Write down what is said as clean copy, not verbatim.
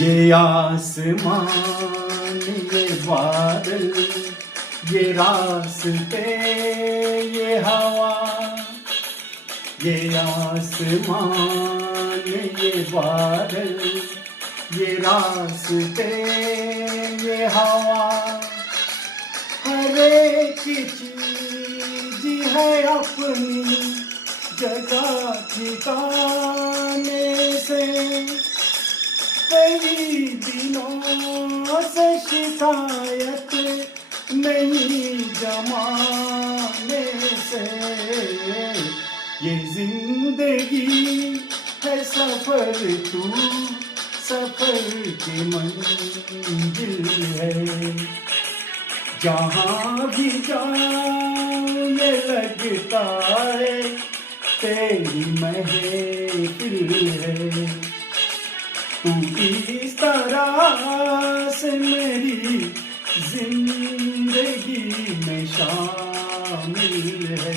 ये आसमान, ये बादल, ये रास्ते, ये हवा, ये आसमान, ये बादल, ये रास्ते, ये हवा, हर एक चीज है अपनी जगह ठिकाने से। कई दिनों से शिकायत नहीं जमाने से। ये जिंदगी है सफर, तू सफर की मंजिल है। जहाँ भी जाऊँ ये लगता है तेरी महफिल है। तू इस तरह से मेरी जिंदगी में शामिल है।